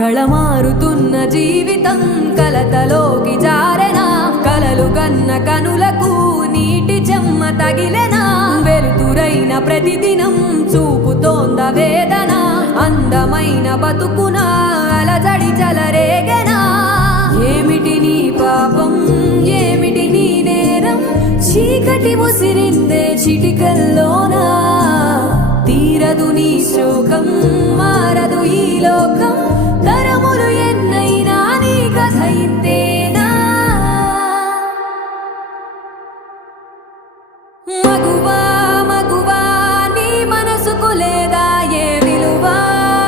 కళమారుతున్న జీవితం కలతలోకి జారెనా కలలు కన్న కనులకు నీటి చెమ్మ తగిలెనా వెలుతురైన ప్రతిదినం చూపుతోంద వేదన అందమైన బతుకున అలజడి చలరేగెనా ఏమిటి నీ పాపం ఏమిటి నీ నేరం చీకటి ముసిరిందే చిటికల్లోనా తీరదు నీ శోకం మార